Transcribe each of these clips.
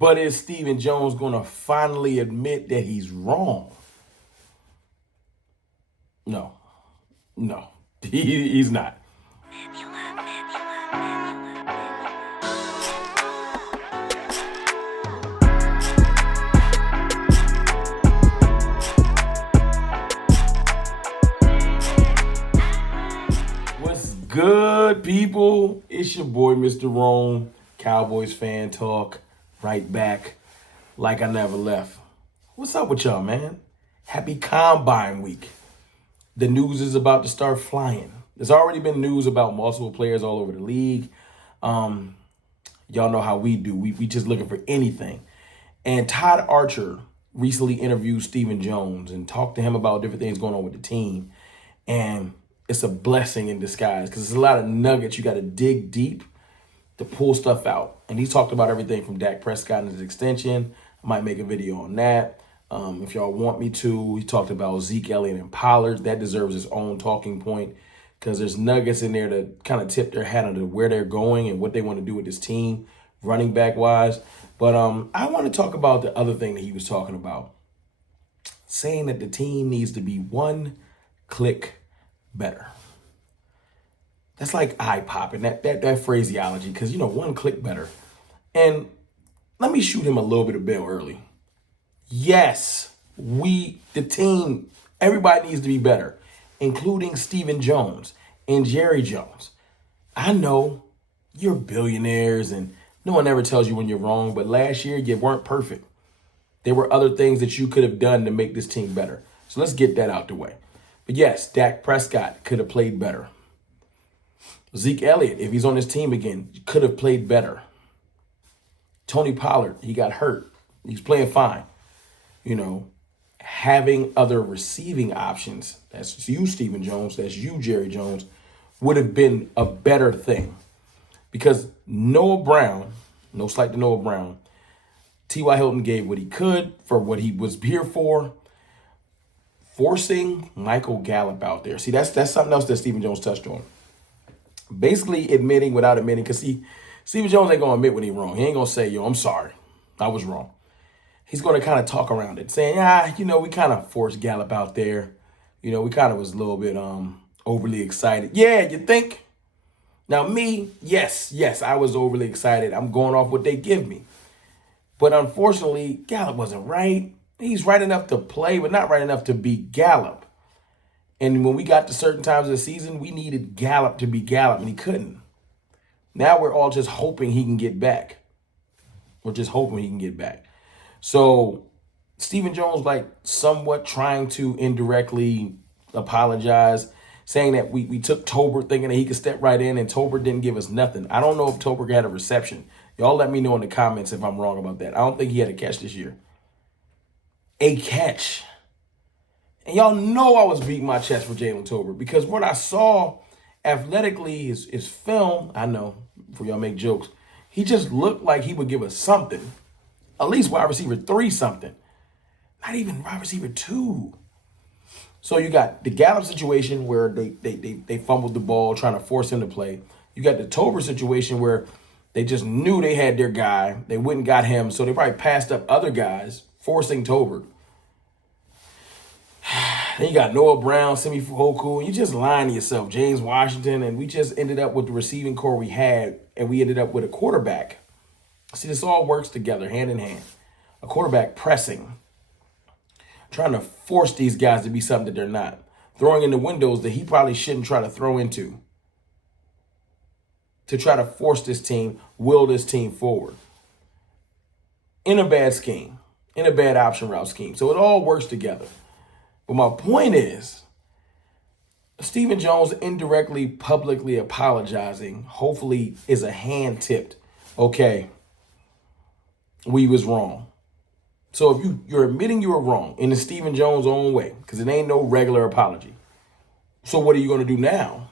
But is Stephen Jones going to finally admit that he's wrong? No, no, he's not. What's good, people? It's your boy, Mr. Rome, Cowboys fan talk, right back like I never left. What's up with y'all, man? Happy Combine Week. The news is about to start flying. There's already been news about multiple players all over the league. Y'all know how we do. We just looking for anything. And Todd Archer recently interviewed Stephen Jones and talked to him about different things going on with the team. And it's a blessing in disguise because there's a lot of nuggets you got to dig deep to pull stuff out. And he talked about everything from Dak Prescott and his extension. I might make a video on that. If y'all want me to. He talked about Zeke Elliott and Pollard. That deserves its own talking point because there's nuggets in there to kind of tip their hat into where they're going and what they want to do with this team, running back wise. But I want to talk about the other thing that he was talking about, saying that the team needs to be one click better. That's like eye popping, that phraseology, because, one click better. And let me shoot him a little bit of bail early. Yes, the team, everybody needs to be better, including Stephen Jones and Jerry Jones. I know you're billionaires and no one ever tells you when you're wrong, but last year you weren't perfect. There were other things that you could have done to make this team better. So let's get that out the way. But yes, Dak Prescott could have played better. Zeke Elliott, if he's on his team again, could have played better. Tony Pollard, he got hurt. He's playing fine. Having other receiving options, that's you, Stephen Jones, that's you, Jerry Jones, would have been a better thing. Because Noah Brown, no slight to Noah Brown, T.Y. Hilton gave what he could for what he was here for. Forcing Michael Gallup out there. See, that's something else that Stephen Jones touched on. Basically admitting without admitting, because Stephen Jones ain't going to admit when he's wrong. He ain't going to say, I'm sorry, I was wrong. He's going to kind of talk around it, saying, we kind of forced Gallup out there. We kind of was a little bit overly excited. Yeah, you think? Now me, yes, I was overly excited. I'm going off what they give me. But unfortunately, Gallup wasn't right. He's right enough to play, but not right enough to beat Gallup. And when we got to certain times of the season, we needed Gallup to be Gallup, and he couldn't. Now we're all just hoping he can get back. We're just hoping he can get back. So Stephen Jones, somewhat trying to indirectly apologize, saying that we took Tolbert thinking that he could step right in, and Tolbert didn't give us nothing. I don't know if Tolbert had a reception. Y'all let me know in the comments if I'm wrong about that. I don't think he had a catch this year. A catch. And y'all know I was beating my chest for Jalen Tolbert because what I saw athletically is film. I know, for y'all make jokes. He just looked like he would give us something. At least wide receiver 3 something. Not even wide receiver 2. So you got the Gallup situation where they fumbled the ball trying to force him to play. You got the Tolbert situation where they just knew they had their guy. They went and got him, so they probably passed up other guys, forcing Tolbert. Then you got Noah Brown, Simi Fehoko, and you just lying to yourself, James Washington, and we just ended up with the receiving core we had, and we ended up with a quarterback. See, this all works together, hand in hand. A quarterback pressing, trying to force these guys to be something that they're not, throwing in the windows that he probably shouldn't try to throw into, to try to force this team, will this team forward in a bad scheme, in a bad option route scheme. So it all works together. But my point is, Stephen Jones indirectly, publicly apologizing, hopefully is a hand tipped. Okay, we was wrong. So if you're admitting you were wrong in the Stephen Jones own way, because it ain't no regular apology. So what are you going to do now?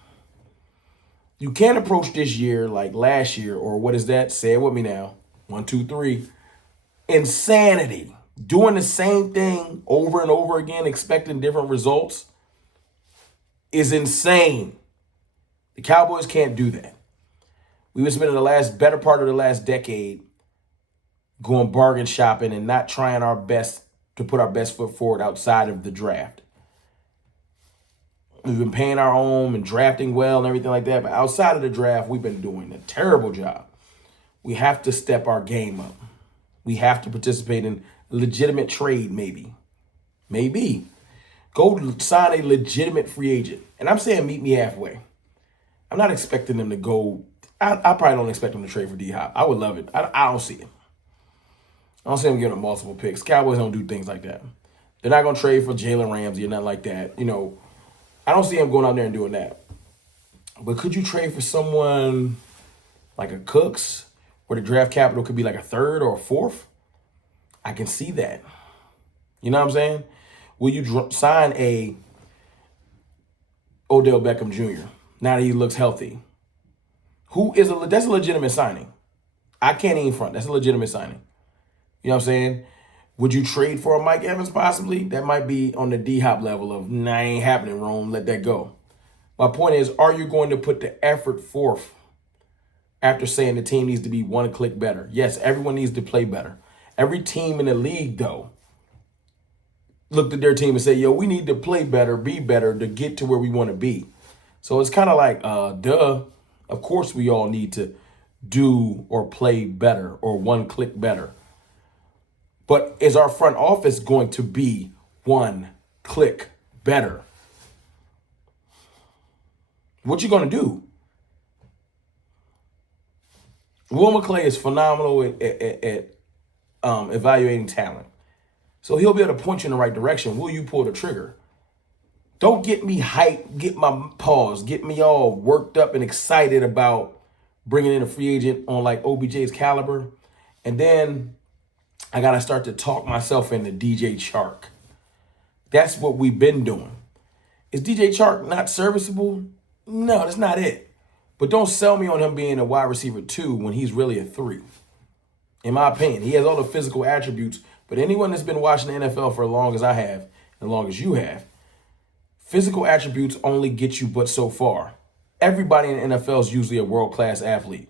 You can't approach this year like last year, or what is that? Say it with me now. 1, 2, 3. Insanity. Doing the same thing over and over again, expecting different results is insane. The Cowboys can't do that. We've been spending the better part of the last decade going bargain shopping and not trying our best to put our best foot forward outside of the draft. We've been paying our own and drafting well and everything like that, but outside of the draft, we've been doing a terrible job. We have to step our game up. We have to participate in a legitimate trade, maybe. Maybe. Go sign a legitimate free agent. And I'm saying meet me halfway. I'm not expecting them to go. I probably don't expect them to trade for D-Hop. I would love it. I don't see it. I don't see them giving them multiple picks. Cowboys don't do things like that. They're not going to trade for Jalen Ramsey or nothing like that. You know, I don't see them going out there and doing that. But could you trade for someone like a Cooks where the draft capital could be like a third or a fourth? I can see that. You know what I'm saying? Will you sign a Odell Beckham Jr. now that he looks healthy? That's a legitimate signing. I can't even front. That's a legitimate signing. You know what I'm saying? Would you trade for a Mike Evans possibly? That might be on the D-Hop level of, nah, ain't happening, Rome. Let that go. My point is, are you going to put the effort forth after saying the team needs to be one click better? Yes, everyone needs to play better. Every team in the league, though, looked at their team and said, yo, we need to play better, be better to get to where we want to be. So it's kind of like, duh, of course we all need to do or play better or one click better. But is our front office going to be one click better? What you going to do? Will McClay is phenomenal at evaluating talent. So he'll be able to point you in the right direction. Will you pull the trigger? Don't get me hyped, get me all worked up and excited about bringing in a free agent on like OBJ's caliber. And then I got to start to talk myself into DJ Chark. That's what we've been doing. Is DJ Chark not serviceable? No, that's not it. But don't sell me on him being a wide receiver 2 when he's really a 3. In my opinion, he has all the physical attributes. But anyone that's been watching the NFL for as long as I have, as long as you have, physical attributes only get you but so far. Everybody in the NFL is usually a world-class athlete.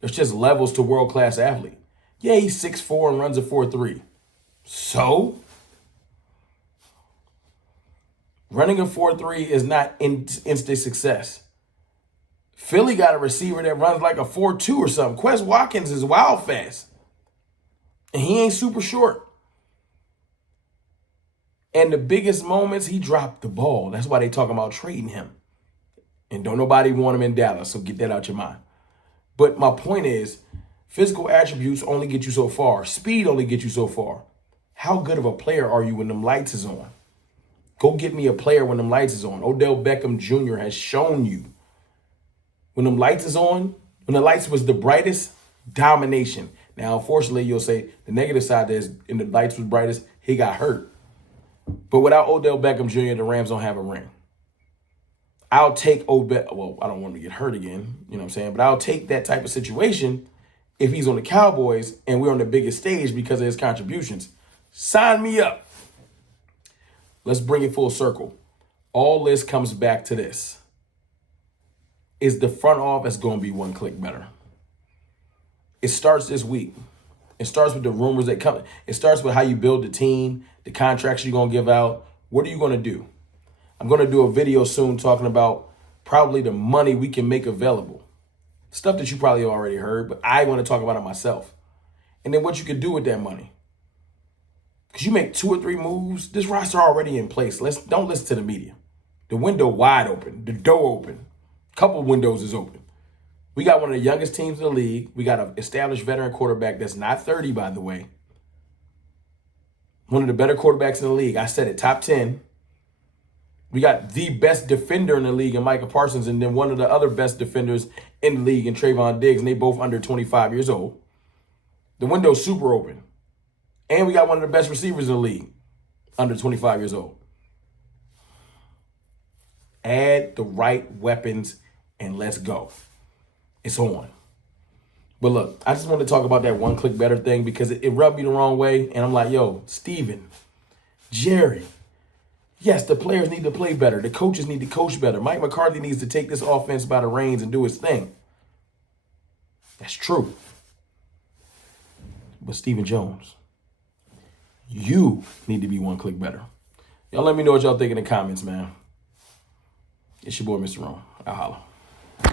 There's just levels to world-class athlete. Yeah, he's 6'4" and runs a 4.3. So? Running a 4.3 is not instant success. Philly got a receiver that runs like a 4.2 or something. Quez Watkins is wild fast. And he ain't super short. And the biggest moments, he dropped the ball. That's why they talking about trading him. And don't nobody want him in Dallas, so get that out your mind. But my point is, physical attributes only get you so far. Speed only gets you so far. How good of a player are you when them lights is on? Go get me a player when them lights is on. Odell Beckham Jr. has shown you. When them lights is on, when the lights was the brightest, domination. Now, unfortunately, you'll say the negative side is, and the lights was brightest, he got hurt. But without Odell Beckham Jr., the Rams don't have a ring. I'll take well, I don't want him to get hurt again, you know what I'm saying? But I'll take that type of situation if he's on the Cowboys and we're on the biggest stage because of his contributions. Sign me up. Let's bring it full circle. All this comes back to this. Is the front office going to be one click better? It starts this week. It starts with the rumors that come. It starts with how you build the team, the contracts you're going to give out. What are you going to do? I'm going to do a video soon talking about probably the money we can make available. Stuff that you probably already heard, but I want to talk about it myself. And then what you could do with that money. Because you make 2 or 3 moves, this roster already in place. Don't listen to the media. The window wide open. The door open. Couple windows is open. We got one of the youngest teams in the league. We got an established veteran quarterback that's not 30, by the way. One of the better quarterbacks in the league. I said it, top 10. We got the best defender in the league in Micah Parsons, and then one of the other best defenders in the league in Trayvon Diggs, and they both under 25 years old. The window's super open. And we got one of the best receivers in the league, under 25 years old. Add the right weapons and let's go. It's on. But look, I just want to talk about that one click better thing because it rubbed me the wrong way. And I'm like, yo, Steven, Jerry, yes, the players need to play better. The coaches need to coach better. Mike McCarthy needs to take this offense by the reins and do his thing. That's true. But Stephen Jones, you need to be one click better. Y'all let me know what y'all think in the comments, man. It's your boy, Mr. Rome. I'll holla.